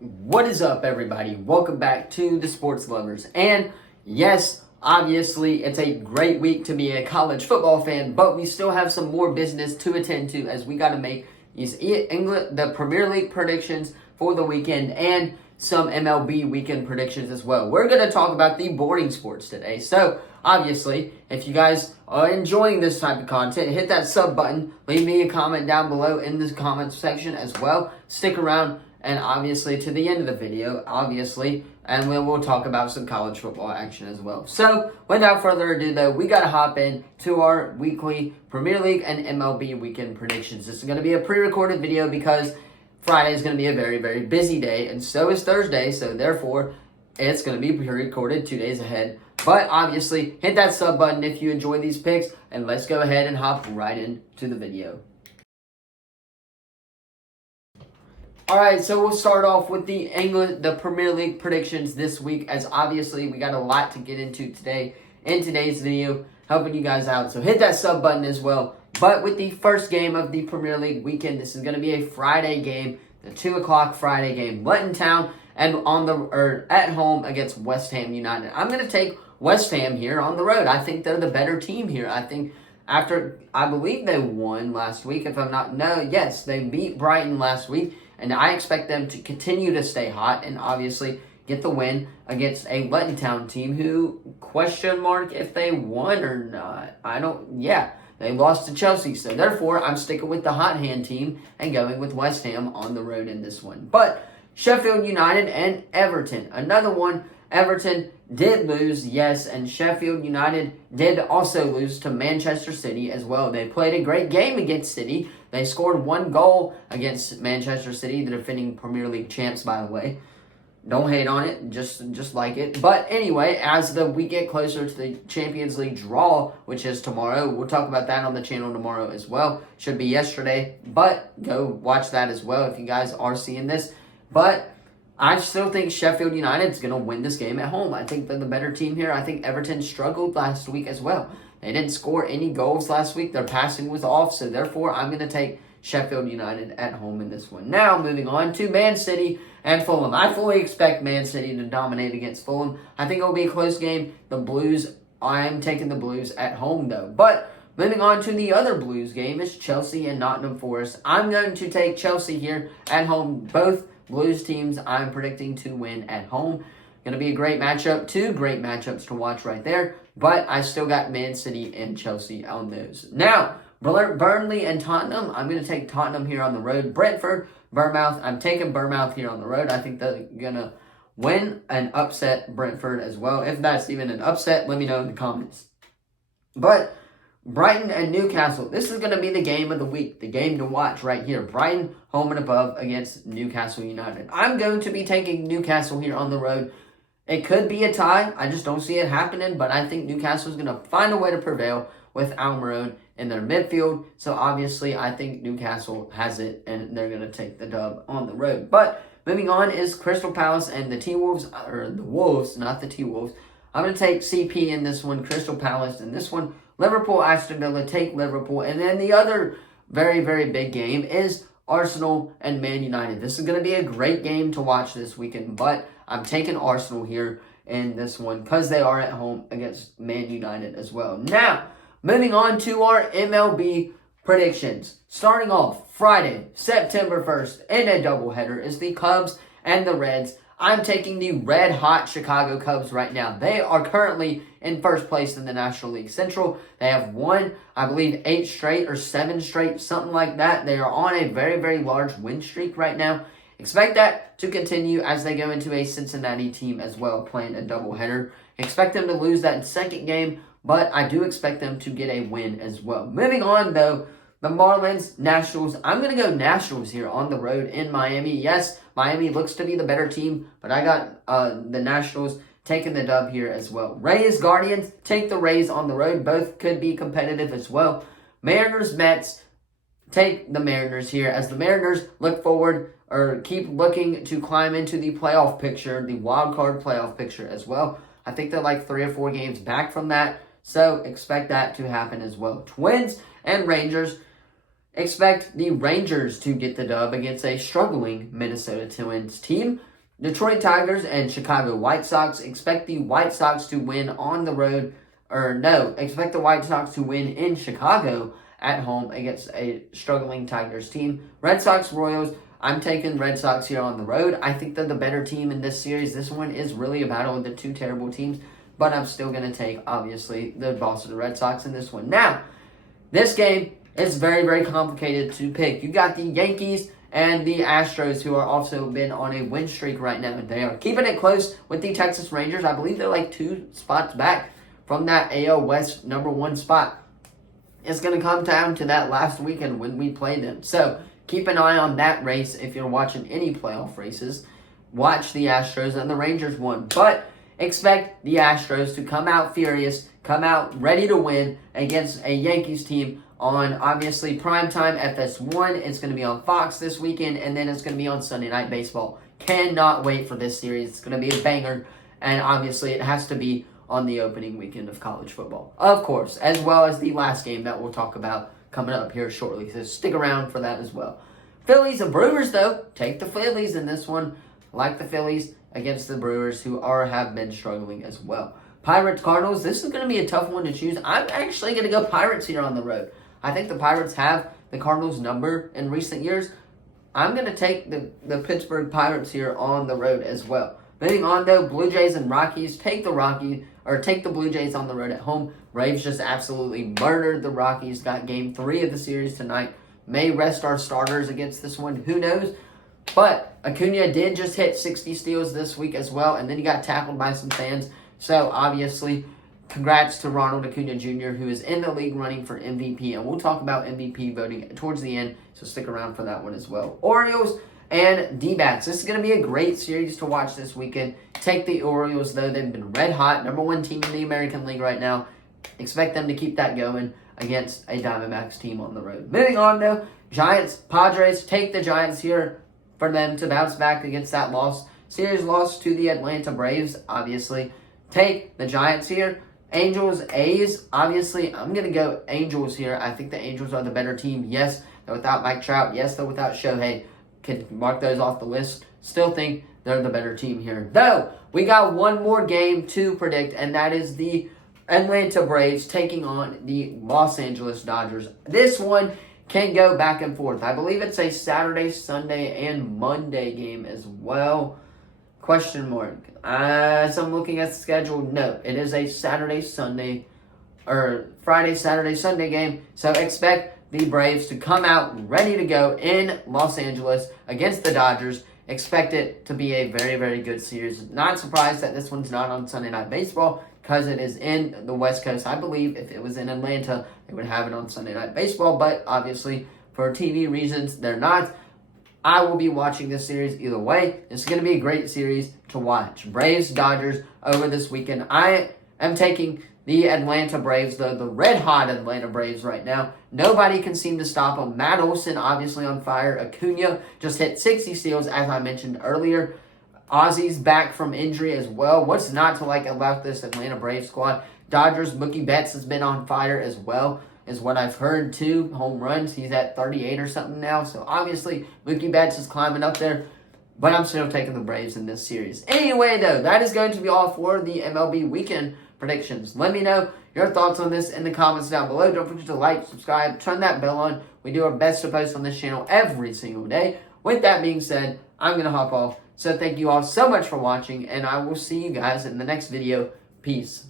What is up, everybody? Welcome back to the Sports Lovers. And yes, obviously, it's a great week to be a college football fan, but we still have some more business to attend to as we got to make the Premier League predictions for the weekend and some MLB weekend predictions as well. We're going to talk about the boring sports today. So, obviously, if you guys are enjoying this type of content, hit that sub button. Leave me a comment down below in the comments section as well. Stick around. And obviously to the end of the video, and we'll talk about some college football action as well. So, without further ado though, we got to hop in to our weekly Premier League and MLB weekend predictions. This is going to be a pre-recorded video because Friday is going to be a very, very busy day, and so is Thursday, so therefore, it's going to be pre-recorded 2 days ahead. But obviously, hit that sub button if you enjoy these picks, and let's go ahead and hop right into the video. Alright, so we'll start off with the Premier League predictions this week, as obviously we got a lot to get into today in today's video, helping you guys out. So hit that sub button as well. But with the first game of the Premier League weekend, this is going to be a Friday game, the 2 o'clock Friday game. Luton Town and at home against West Ham United. I'm going to take West Ham here on the road. I think they're the better team here. I think I believe they won last week, yes, they beat Brighton last week. And I expect them to continue to stay hot and obviously get the win against a Luton Town team who, question mark if they won or not. They lost to Chelsea. So therefore, I'm sticking with the hot hand team and going with West Ham on the road in this one. But Sheffield United and Everton. Another one. Everton did lose, yes, and Sheffield United did also lose to Manchester City as well. They played a great game against City. They scored 1 goal against Manchester City, the defending Premier League champs, by the way. Don't hate on it, just like it. But anyway, as we get closer to the Champions League draw, which is tomorrow, we'll talk about that on the channel tomorrow as well. Should be yesterday, but go watch that as well if you guys are seeing this. But I still think Sheffield United is going to win this game at home. I think they're the better team here. I think Everton struggled last week as well. They didn't score any goals last week. Their passing was off, so therefore I'm going to take Sheffield United at home in this one. Now, moving on to Man City and Fulham. I fully expect Man City to dominate against Fulham. I think it will be a close game. I am taking the Blues at home, though. But moving on to the other Blues game is Chelsea and Nottingham Forest. I'm going to take Chelsea here at home. Both Blues teams I'm predicting to win at home. Going to be a great matchup. 2 great matchups to watch right there. But I still got Man City and Chelsea on those. Now, Burnley and Tottenham. I'm going to take Tottenham here on the road. Brentford, Bournemouth. I'm taking Bournemouth here on the road. I think they're going to win and upset Brentford as well. If that's even an upset, let me know in the comments. But Brighton and Newcastle. This is going to be the game of the week, the game to watch right here. Brighton, home and above against Newcastle United. I'm going to be taking Newcastle here on the road. It could be a tie. I just don't see it happening, but I think Newcastle is going to find a way to prevail with Almiron in their midfield. So obviously, I think Newcastle has it, and they're going to take the dub on the road. But moving on is Crystal Palace and the T-Wolves, or the Wolves, not the T-Wolves. I'm going to take CP in this one, Crystal Palace in this one. Liverpool, Aston Villa, take Liverpool. And then the other very, very big game is Arsenal and Man United. This is going to be a great game to watch this weekend, but I'm taking Arsenal here in this one because they are at home against Man United as well. Now, moving on to our MLB predictions. Starting off Friday, September 1st, in a doubleheader is the Cubs and the Reds. I'm taking the red-hot Chicago Cubs right now. They are currently in first place in the National League Central. They have won, I believe, 8 straight or 7 straight, something like that. They are on a very, very large win streak right now. Expect that to continue as they go into a Cincinnati team as well, playing a doubleheader. Expect them to lose that second game, but I do expect them to get a win as well. Moving on, though, the Marlins, Nationals. I'm going to go Nationals here on the road in Miami. Yes, Miami looks to be the better team, but I got the Nationals taking the dub here as well. Rays, Guardians, take the Rays on the road. Both could be competitive as well. Mariners, Mets, take the Mariners here as the Mariners look forward or keep looking to climb into the playoff picture, the wild card playoff picture as well. I think they're like 3 or 4 games back from that, so expect that to happen as well. Twins and Rangers. Expect the Rangers to get the dub against a struggling Minnesota Twins team. Detroit Tigers and Chicago White Sox. Expect the White Sox to win on the road. Expect the White Sox to win in Chicago at home against a struggling Tigers team. Red Sox Royals. I'm taking Red Sox here on the road. I think they're the better team in this series. This one is really a battle of the two terrible teams, but I'm still going to take, obviously, the Boston Red Sox in this one. Now, this game is very, very complicated to pick. You got the Yankees and the Astros, who are also been on a win streak right now. They are keeping it close with the Texas Rangers. I believe they're like 2 spots back from that AL West #1 spot. It's going to come down to that last weekend when we play them. So, keep an eye on that race if you're watching any playoff races. Watch the Astros and the Rangers one. But expect the Astros to come out furious, come out ready to win against a Yankees team on, obviously, primetime FS1. It's going to be on Fox this weekend, and then it's going to be on Sunday Night Baseball. Cannot wait for this series. It's going to be a banger, and obviously it has to be on the opening weekend of college football, of course, as well as the last game that we'll talk about coming up here shortly. So stick around for that as well. Phillies and Brewers, though. Take the Phillies in this one. Like the Phillies against the Brewers, who have been struggling as well. Pirates, Cardinals. This is going to be a tough one to choose. I'm actually going to go Pirates here on the road. I think the Pirates have the Cardinals' number in recent years. I'm going to take the Pittsburgh Pirates here on the road as well. Moving on, though, Blue Jays and Rockies. Take the Blue Jays on the road at home. Braves just absolutely murdered the Rockies. Got game 3 of the series tonight. May rest our starters against this one. Who knows? But Acuna did just hit 60 steals this week as well, and then he got tackled by some fans. So, obviously, congrats to Ronald Acuna Jr., who is in the league running for MVP. And we'll talk about MVP voting towards the end, so stick around for that one as well. Orioles and D-backs. This is going to be a great series to watch this weekend. Take the Orioles, though. They've been red hot. #1 team in the American League right now. Expect them to keep that going against a Diamondbacks team on the road. Moving on, though, Giants, Padres. Take the Giants here for them to bounce back against that series loss to the Atlanta Braves, obviously. Take the Giants here. Angels, A's. Obviously, I'm going to go Angels here. I think the Angels are the better team. Yes, they're without Mike Trout. Yes, they're without Shohei. Can mark those off the list. Still think they're the better team here. Though, we got one more game to predict, and that is the Atlanta Braves taking on the Los Angeles Dodgers. This one can go back and forth. I believe it's a Saturday, Sunday, and Monday game as well. Question mark. As I'm looking at the schedule, no. It is a Saturday, Sunday, or Friday, Saturday, Sunday game. So expect the Braves to come out ready to go in Los Angeles against the Dodgers. Expect it to be a very, very good series. Not surprised that this one's not on Sunday Night Baseball because it is in the West Coast. I believe if it was in Atlanta, they would have it on Sunday Night Baseball, but obviously for TV reasons, they're not. I will be watching this series either way. It's going to be a great series to watch. Braves, Dodgers over this weekend. I am taking the Atlanta Braves, the red-hot Atlanta Braves right now. Nobody can seem to stop them. Matt Olson obviously on fire. Acuna just hit 60 steals, as I mentioned earlier. Ozzy's back from injury as well. What's not to like about this Atlanta Braves squad? Dodgers, Mookie Betts has been on fire as well, is what I've heard too. Home runs, he's at 38 or something now. So obviously, Mookie Betts is climbing up there. But I'm still taking the Braves in this series. Anyway, though, that is going to be all for the MLB weekend predictions. Let me know your thoughts on this in the comments down below. Don't forget to like, subscribe, turn that bell on. We do our best to post on this channel every single day. With that being said, I'm going to hop off. So thank you all so much for watching, and I will see you guys in the next video. Peace.